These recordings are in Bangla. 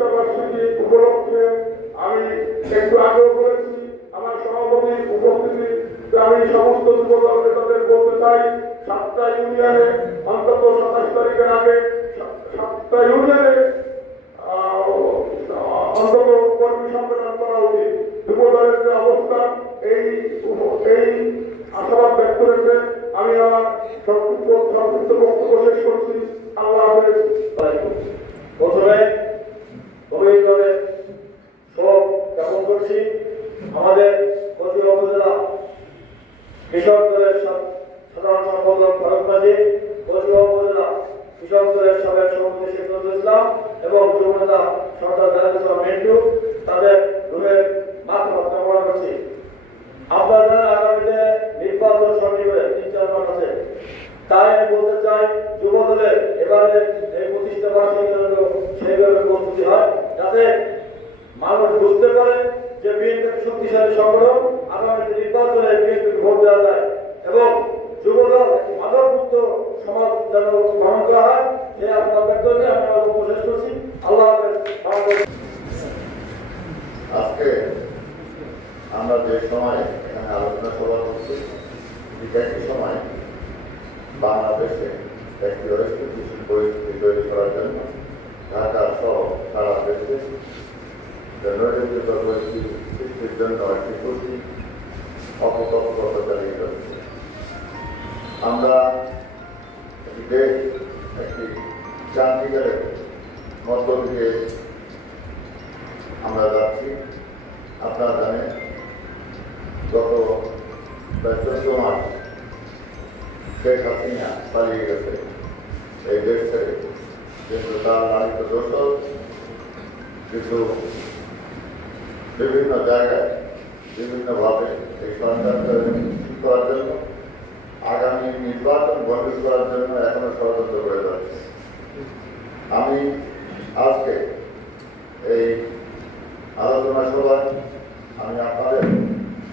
প্রতিষ্ঠাবার্ষিকী উপলক্ষে আমি একটু আগেও বলেছি আমার সভাপতির উপস্থিতি আমি সমস্ত যুবদল নেতাদের বলতে চাই 7টা ইউনিয়নে অন্তত 27 তারিখের আগে 7টা ইউনিয়নে অন্তত কর্মী সম্মেলন করা উচিত। যুবদলের যে অবস্থা এই আশাবাদ ব্যক্ত রেখে আমি আমার সংক্ষিপ্ত বক্তব্য শেষ করছি। আল্লাহ হাফেজ। প্রথমে গভীরভাবে শোক জ্ঞাপন করছি আমাদের কচুয়া উপজেলা কৃষক দলের সাধারণ সম্পাদক ফারুক মাঝি, কচুয়া উপজেলা কৃষক দলের সাবেক সভাপতি শেখ নজরুল ইসলাম এবং যুবনেতা সরদার জাহিদ ইসলাম মিন্টু তাদের রুহের মাগফিরাত কামনা করছি। আপনারা জানেন আগামীতে নির্বাচন সন্নিবেশ 3-4 মাস আছে, তাই আমি বলতে চাই যুব দলের এবারে এই প্রতিষ্ঠা বার্ষিকী সেইভাবে প্রস্তুতি হয় যাতে মানুষ বুঝতে পারে যে বিএনপি শক্তিশালী সংগঠন, আগামীতে নির্বাচনে বিএনপি ভোট দেওয়া যায় এবং যুবদল একটি মাদকমুক্ত সমাজ যেন গ্রহণ করা হয় সেই আপনার ব্যক্ত করে আমি আমার বক্তব্য শেষ করছি। আল্লাহ হাফেজ। আজকে আমরা যে সময় এখানে আলোচনা সভা করছি ঠিক একই সময় বাংলাদেশে একটি অস্থিতিশীল পরিস্থিতি তৈরি করার জন্য ঢাকা সহ সারা দেশে নৈরাজ্যকর পরিস্থিতি সৃষ্টির জন্য একটি কঠিন অপতৎপরতা চালিয়ে যাচ্ছে। আমরা একটি দেশ একটি ক্রান্তিকালের মধ্য দিয়ে আমরা যাচ্ছি। আপনারা জানেন গত প্রায় 14 মাস শেখ হাসিনা পালিয়ে গেছে এই দেশ থেকে, কিন্তু তার লালিত দোষর কিছু বিভিন্ন জায়গায় বিভিন্নভাবে এই সরকারকে ঠিক করার জন্য আগামী নির্বাচন বন্ধ করার জন্য এখনো ষড়যন্ত্র করে যাচ্ছে। আমি আজকে এই আলোচনা সভায় আমি আপনাদের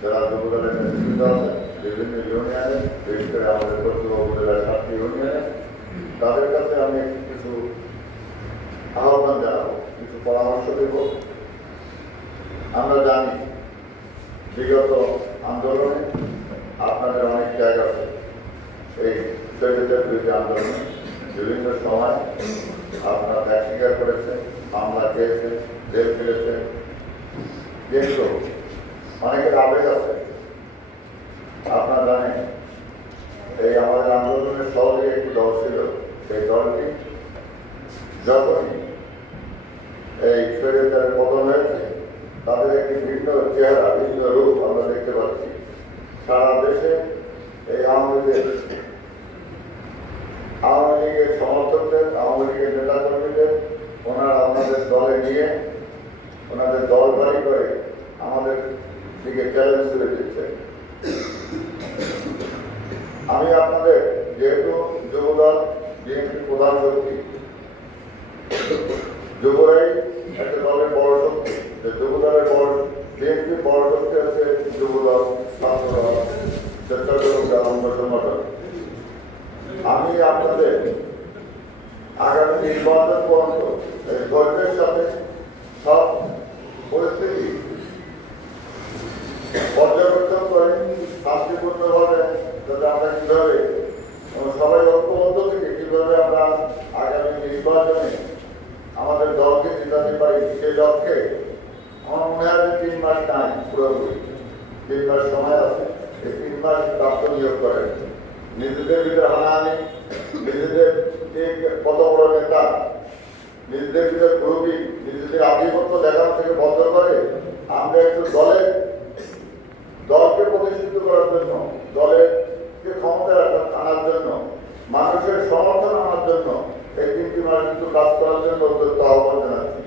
যারা যুবদলের নেতৃত্ব আছে বিভিন্ন ইউনিয়নে, বিশেষ করে আমাদের কচুয়া উপজেলার 7টি ইউনিয়নে, তাদের কাছে আমি কিছু আহ্বান জানাবো, কিছু পরামর্শ দেব। আমরা জানি বিগত আন্দোলনে আপনাদের অনেক জায়গা আছে, এই স্বৈরাচার বিরোধী আন্দোলনে বিভিন্ন সময় আপনারা ত্যাগ স্বীকার করেছেন, মামলা খেয়েছেন, জেল ফিরেছেন, কিন্তু অনেকের আবেগ আছে। আপনারা জানেন এই আমাদের আন্দোলনের সহজে একটি দল ছিল, সেই দলটি যখনই এই স্বৈরাচারের পতন হয়েছে তাদের একটি ভিন্ন চেহারা, ভিন্ন রূপ আমরা দেখতে পাচ্ছি। সারা দেশে এই আওয়ামী লীগের সমর্থকদের, আওয়ামী লীগের নেতাকর্মীদের ওনারা ওনাদের দলে নিয়ে ওনাদের দল বাড়ি করে আমাদের দিকে চ্যালেঞ্জ করে দিচ্ছে। আমি আপনাদের যেহেতু যুবদল বিএনপির প্রধান শক্তি, যুবরাই একটা দলের বড় শক্তি, যে যুবদলের বড় বিএনপির বড় শক্তি আছে যুবদল, ছাত্রদল, স্বেচ্ছাসেবক অঙ্গ সংগঠন। আমি আপনাদের আগামী নির্বাচন পর্যন্ত এই ধৈর্যের সাথে সব পরিস্থিতি পর্যবেক্ষণ করে শান্তিপূর্ণভাবে যাতে আমরা কিভাবে সবাই ঐক্যবদ্ধ থেকে কিভাবে আমরা আগামী নির্বাচনে আমাদের দলকে জিতাতে পারি সেই লক্ষ্যে আমার মনে হয় 3 মাস নাই, পুরোপুরি 3 মাস সময় আছে। এই 3 মাস প্রাপ্ত নিয়োগ করেন, নিজেদের ভিতরে হানাহানি, নিজেদের কত বড় নেতা, নিজেদের ভিতরে গ্রুপিং, নিজেদের আধিপত্য দেখানো থেকে বন্ধ করে আমরা একটু দলকে প্রতিষ্ঠিত করার জন্য, দলের ক্ষমতা আনার জন্য, মানুষের সমর্থন আনার জন্য এই 3টি মাস কিন্তু কাজ করার জন্য আহ্বান জানাচ্ছি।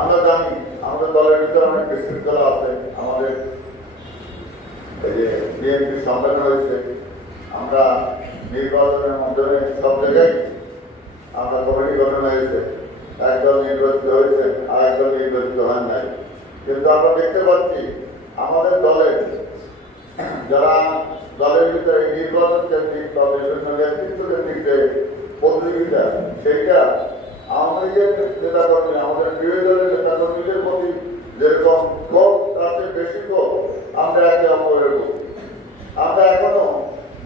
আমরা জানি আমাদের দলের ভিতরে অনেক বিশৃঙ্খলা আছে। আমাদের এই যে বিএনপি সম্মেলন হয়েছে, আমরা নির্বাচনের মাধ্যমে সব জায়গায় আমরা কমিটি গঠন হয়েছে, একদল নির্বাচিত হয়েছে আর একদল নির্বাচিত হন নাই। কিন্তু আমরা দেখতে পাচ্ছি আমাদের দলের যারা দলের ভিতরে নির্বাচন কেন্দ্রিক বা বিভিন্ন নেতৃত্ব কেন্দ্রিক যে প্রতিযোগিতা, সেইটা আমাদের নেতাকর্মী, আমাদের বিরোধী দলের নেতাকর্মীদের প্রতি যেরকম ক্ষোভ, তার চেয়ে বেশি ক্ষোভ আমরা একে অপরের প্রতি। আমরা এখনো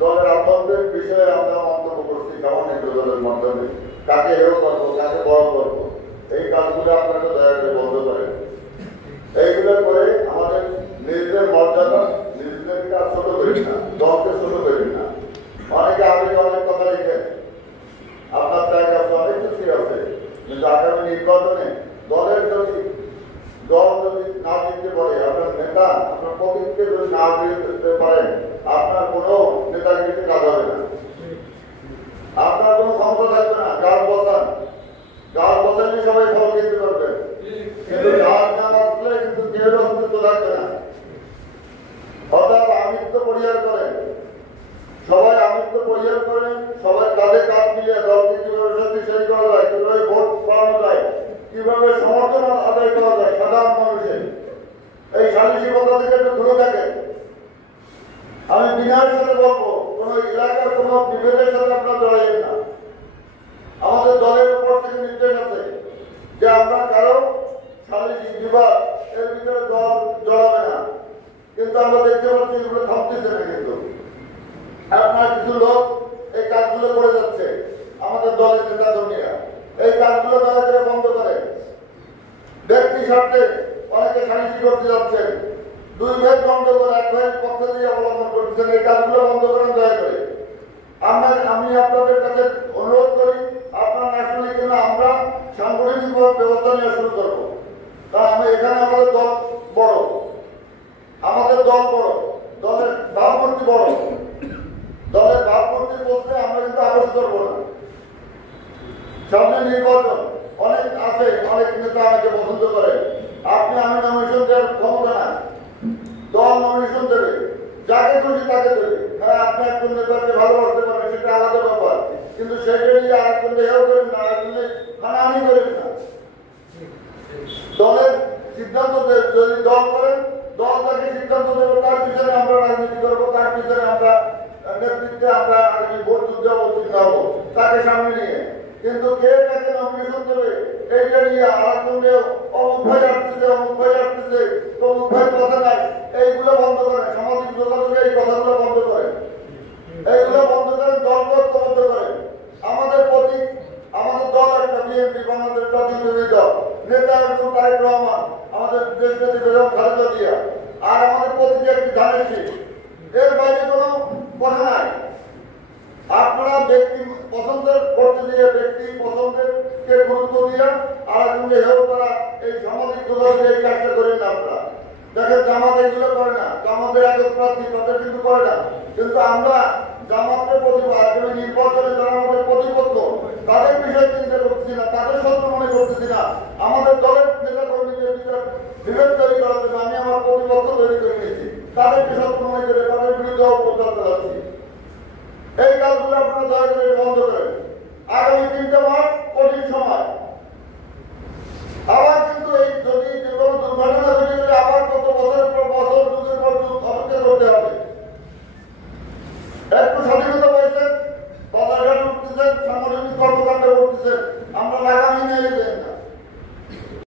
দলের আভ্যন্তরীণ বিষয়ে আমরা মন্তব্য করছি সামান্য দলের মাধ্যমে, কাকে হেয় করবো, কাকে বড় করবো, এই কাজগুলো আপনারা দয়া করে বন্ধ করেন। এইগুলো করে আমাদের নিজেদের মর্যাদা, নিজেদের কাজ ছোট করি না, দলকে ছোট করি না। অনেকে আগে অনেক কথা লিখেন, আপনার জায়গা আছে, অনেক কিছুই আছে, কিন্তু আগামী নির্বাচনে দলের যদি না জিততে পারে, আপনার নেতা, আপনার প্রতীককে যদি না দিতে পারেন, আপনার কোনো নেতাগিরিতে কাজ হবে না, আপনার কোনো ক্ষমতা থাকবে না। গাছ বসালে সবাই ফল দিতে পারবেন, কিন্তু গাছ না বাঁচলে কিন্তু কেউ অস্তিত্ব থাকবে না। অর্থাৎ আমিত্ব পরিহার করেন, সবাই আমিত্ব পরিহার করেন, সবাই কাঁধে কাঁধ মিলিয়ে দলকে কিভাবে শক্তিশালী করা যায়, কিভাবে ভোট পাওয়ানো যায়, কিভাবে সমর্থন আদায় করা যায় সাধারণ মানুষের, এই সালিশিকতা থেকে একটু দূরে থাকেন। আমি বিনয়ের সাথে বলবো, কোন এলাকার কোন বিভেদের সাথে আপনারা জড়াইয়েন না। আমাদের দলের উপর থেকে নির্দেশ আছে যে আমরা কারো সালিশি বিবাদ এর ভিতরে দল জড়াবে না, কিন্তু আমরা দেখতে পাচ্ছি এগুলো থামতেছে না। কিন্তু আপনার কিছু লোক এই কাজগুলো করে যাচ্ছে, আমাদের দলের নেতা কর্মীরা এই কাজগুলো দয়া করে বন্ধ করে। ব্যক্তি স্বার্থে অনেকে সালিশি করতে যাচ্ছেন, দুই ভাই বন্ধ করে এক ভাইয়ের পক্ষ দিয়ে অবলম্বন করতেছেন, এই কাজগুলো বন্ধ করেন দয়া করে। আমি আপনাদের কাছে অনুরোধ করি, আপনার ন্যাশনাল জন্য আমরা সাংগঠনিক ব্যবস্থা নেওয়া শুরু করবো। কারণ এখানে আমাদের দল বড়, দলের ভাবমূর্তি বড়, দলের ভাবমূর্তি বলতে আমরা কিন্তু আপোষ করবো না। সামনে নির্বাচন অনেক আছে, অনেক নেতা আমাকে পছন্দ করে, আপনি আমি নমিনেশন দেওয়ার ক্ষমতা না, দল নমিনেশন দেবে, যাকে খুশি তাকে দেবে। হ্যাঁ, আপনি একজন নেতাকে ভালোবাসতে পারেন, সেটা আলাদা ব্যাপার, কিন্তু সেটা নিয়ে আরেকজন হেয় করেন না, আরেকজনে হানাহানি করেন না। দলের সিদ্ধান্ত যদি দল করেন, দল তাকে সিদ্ধান্ত দেবে, তার পিছনে আমরা রাজনীতি করবো, তার পিছনে আমরা নেতৃত্বে আমরা ভোট যুদ্ধ অবতীর্ণ হবো তাকে সামনে নিয়ে। কিন্তু কে তাকে নমিনেশন দেবে এইটা নিয়ে আরেকজনকে অমুক ভাই আসতেছে, তমুক ভাই কথা নাই, এইগুলো বন্ধ করেন। সামাজিক যোগাযোগে এই কথাগুলো বন্ধ করেন, এইগুলো বন্ধ করেন, দলগত বন্ধ করেন। আমাদের প্রতীক, আমাদের দল একটা বিএনপি, বাংলাদেশ জাতীয়তাবাদী দল, নেতা একজন তারেক রহমান, আমাদের দেশ নেত্রী বেগম খালেদা জিয়া, আর আমাদের প্রতীক একটি ধানের শীষ। এর বাইরে কোনো কথা নাই। আপনারা ব্যক্তি পছন্দের করতে দিয়ে, ব্যক্তি পছন্দের কে গুরুত্ব দিয়ে আরেকজনকে হেয় করা, এই সামাজিক যোগাযোগে এই কাজটা করেন না। আপনারা দেখেন জামাত এইগুলো করে না, জামাতের একক প্রার্থী তাদের কিন্তু করে না, কিন্তু আমরা জামাতের প্রতিবাদ নির্বাচনে যারা আমাদের প্রতিপক্ষ তাদের বিষয়ে চিন্তা করতেছি না, তাদের সত্য মনে করতেছি না। আমাদের দলের নেতা কর্মীদের ভিতরে বিভেদ তৈরি করার জন্য আমি আমার প্রতিপক্ষ তৈরি করে নিয়েছি, তাদেরকে